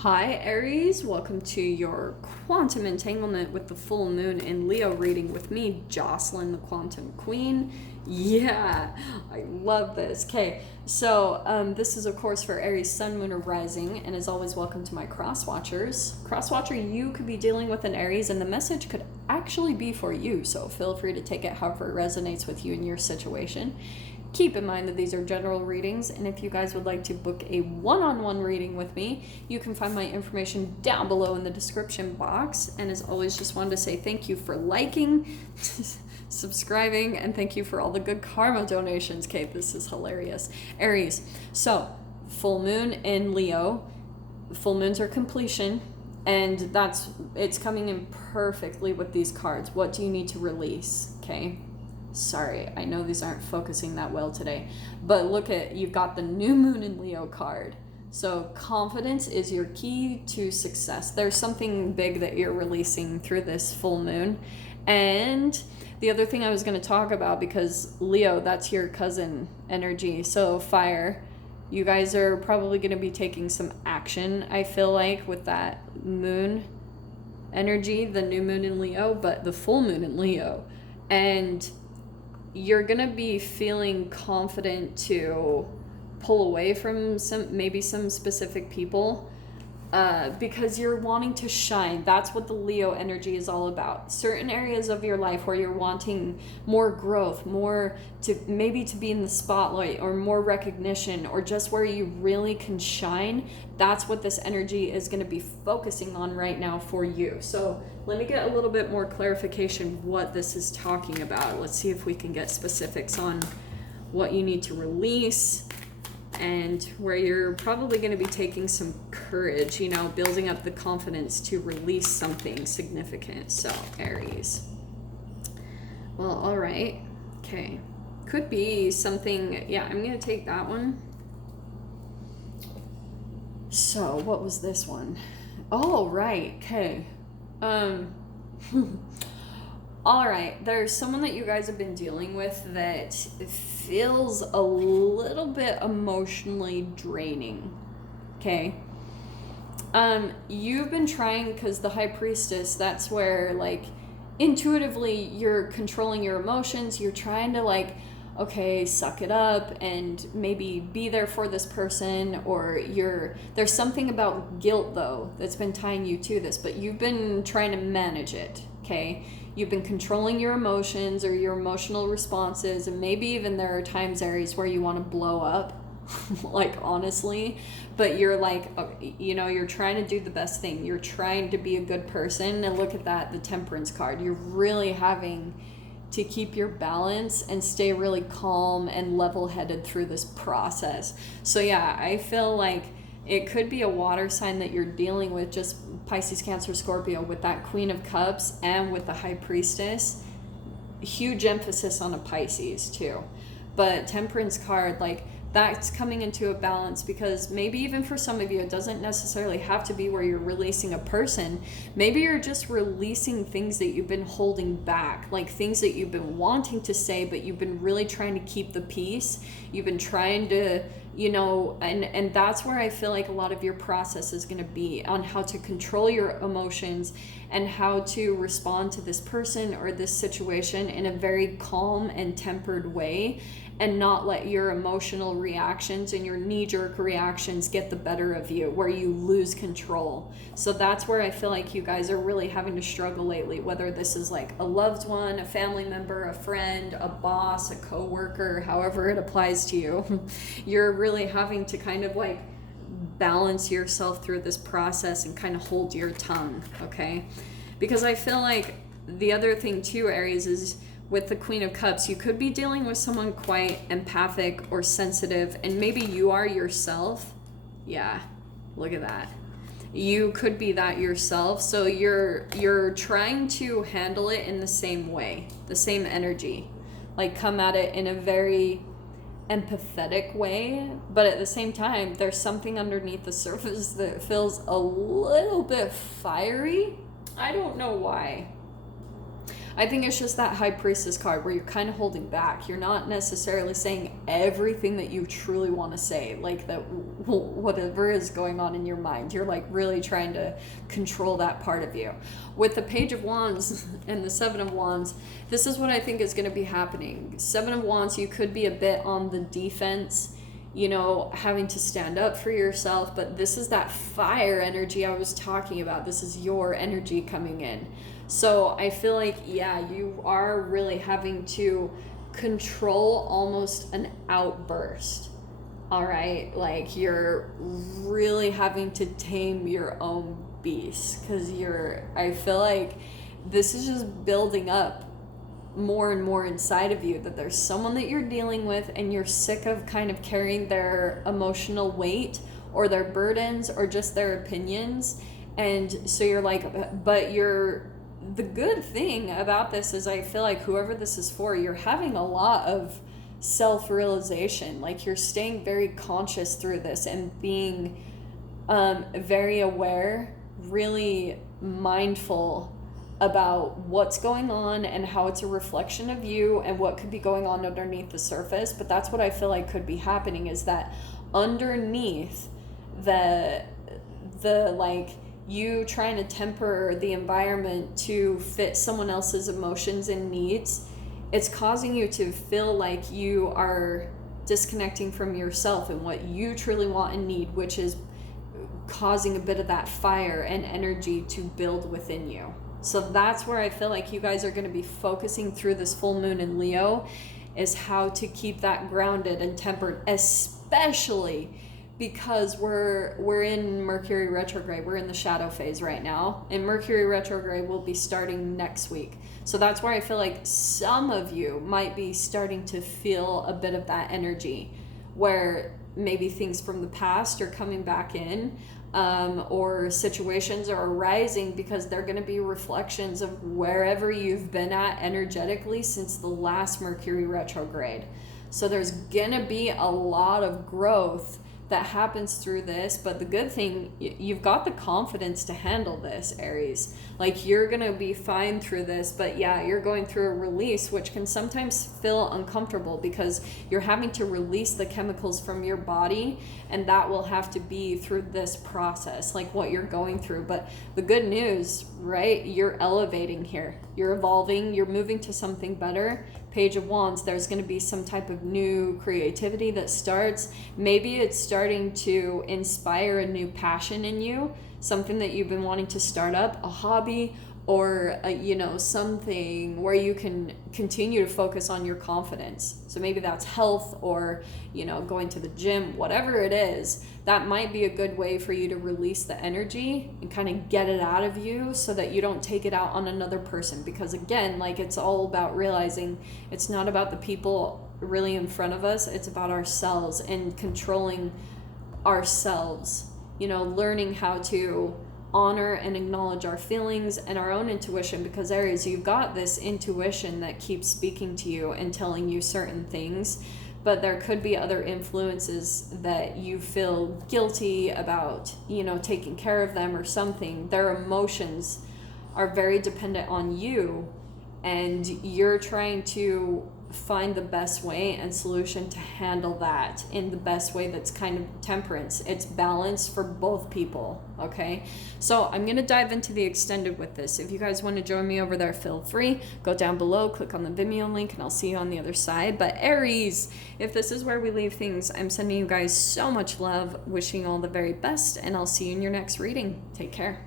Hi Aries, welcome to your quantum entanglement with the full moon in Leo reading with me, Jocelyn, the quantum queen. Yeah, I love this. Okay, so this is of course for Aries sun, moon, or rising, and as always, welcome to my cross watchers. Cross watcher, you could be dealing with an Aries, and the message could actually be for you, so feel free to take it however it resonates with you in your situation. Keep in mind that these are general readings, and if you guys would like to book a one-on-one reading with me, you can find my information down below in the description box. And as always, just wanted to say thank you for liking, subscribing, and thank you for all the good karma donations. Kate, this is hilarious. Aries, so full moon in Leo. Full moons are completion, and it's coming in perfectly with these cards. What do you need to release? Okay. Sorry, I know these aren't focusing that well today, but look at, you've got the new moon in Leo card. So confidence is your key to success. There's something big that you're releasing through this full moon. And the other thing I was going to talk about, because Leo, that's your cousin energy, so fire, you guys are probably going to be taking some action, I feel like, with that moon energy, the new moon in Leo, but the full moon in Leo. And you're going to be feeling confident to pull away from some specific people because you're wanting to shine. That's what the Leo energy is all about. Certain areas of your life where you're wanting more growth, more to be in the spotlight, or more recognition, or just where you really can shine. That's what this energy is going to be focusing on right now for you. So let me get a little bit more clarification what this is talking about. Let's see if we can get specifics on what you need to release, and where you're probably going to be taking some courage, building up the confidence to release something significant. So Aries. Well, all right. Okay. Could be something. Yeah, I'm going to take that one. So what was this one? Oh, right. Okay. All right, there's someone that you guys have been dealing with that feels a little bit emotionally draining, okay? You've been trying, because the High Priestess, that's where, intuitively you're controlling your emotions. You're trying to, okay, suck it up and maybe be there for this person, or there's something about guilt, though, that's been tying you to this, but you've been trying to manage it, okay? You've been controlling your emotions or your emotional responses, and maybe even there are times, Aries, where you want to blow up, honestly, but you're you're trying to do the best thing. You're trying to be a good person, and look at that, the Temperance card. You're really having to keep your balance and stay really calm and level-headed through this process. So yeah, I feel like it could be a water sign that you're dealing with, just Pisces, Cancer, Scorpio, with that Queen of Cups and with the High Priestess. Huge emphasis on a Pisces too. But Temperance card, that's coming into a balance, because maybe even for some of you, it doesn't necessarily have to be where you're releasing a person. Maybe you're just releasing things that you've been holding back, things that you've been wanting to say, but you've been really trying to keep the peace. You've been trying to, and that's where I feel like a lot of your process is going to be, on how to control your emotions and how to respond to this person or this situation in a very calm and tempered way, and not let your emotional reactions and your knee-jerk reactions get the better of you, where you lose control. So that's where I feel like you guys are really having to struggle lately, whether this is a loved one, a family member, a friend, a boss, a coworker, however it applies to you. You're really having to kind of balance yourself through this process and kind of hold your tongue, okay? Because I feel like the other thing too, Aries, is with the Queen of Cups, you could be dealing with someone quite empathic or sensitive, and maybe you are yourself. Yeah, look at that. You could be that yourself, so you're trying to handle it in the same way, the same energy. Come at it in a very empathetic way, but at the same time, there's something underneath the surface that feels a little bit fiery. I don't know why. I think it's just that High Priestess card where you're kind of holding back. You're not necessarily saying everything that you truly want to say, like that whatever is going on in your mind. You're like really trying to control that part of you. With the Page of Wands and the Seven of Wands, this is what I think is going to be happening. Seven of Wands, you could be a bit on the defense, you know, having to stand up for yourself, but this is that fire energy I was talking about. This is your energy coming in. So I feel like, yeah, you are really having to control almost an outburst. All right, like you're really having to tame your own beast, because I feel like this is just building up more and more inside of you, that there's someone that you're dealing with and you're sick of kind of carrying their emotional weight or their burdens or just their opinions. And so you're like, but the good thing about this is I feel like whoever this is for, you're having a lot of self-realization. Like you're staying very conscious through this and being very aware, really mindful about what's going on and how it's a reflection of you and what could be going on underneath the surface. But that's what I feel like could be happening, is that underneath the like you trying to temper the environment to fit someone else's emotions and needs, it's causing you to feel like you are disconnecting from yourself and what you truly want and need, which is causing a bit of that fire and energy to build within you. So that's where I feel like you guys are going to be focusing through this full moon in Leo, is how to keep that grounded and tempered, especially because we're in Mercury retrograde. We're in the shadow phase right now, and Mercury retrograde will be starting next week. So that's where I feel like some of you might be starting to feel a bit of that energy, where maybe things from the past are coming back in, or situations are arising because they're going to be reflections of wherever you've been at energetically since the last Mercury retrograde. So there's going to be a lot of growth that happens through this, but the good thing, you've got the confidence to handle this, Aries. Like you're gonna be fine through this, but yeah, you're going through a release, which can sometimes feel uncomfortable because you're having to release the chemicals from your body, and that will have to be through this process, like what you're going through. But the good news, right? You're elevating here. You're evolving, you're moving to something better. Page of Wands, there's going to be some type of new creativity that starts. Maybe it's starting to inspire a new passion in you, something that you've been wanting to start up, a hobby, or something where you can continue to focus on your confidence. So maybe that's health, or going to the gym, whatever it is. That might be a good way for you to release the energy and kind of get it out of you, so that you don't take it out on another person. Because again, like, it's all about realizing it's not about the people really in front of us, it's about ourselves and controlling ourselves, learning how to honor and acknowledge our feelings and our own intuition. Because Aries, you've got this intuition that keeps speaking to you and telling you certain things, but there could be other influences that you feel guilty about, taking care of them or something. Their emotions are very dependent on you, and you're trying to find the best way and solution to handle that in the best way that's kind of temperance. It's balance for both people, okay? So I'm going to dive into the extended with this. If you guys want to join me over there, feel free. Go down below, click on the Vimeo link, and I'll see you on the other side. But Aries, if this is where we leave things, I'm sending you guys so much love, wishing you all the very best, and I'll see you in your next reading. Take care.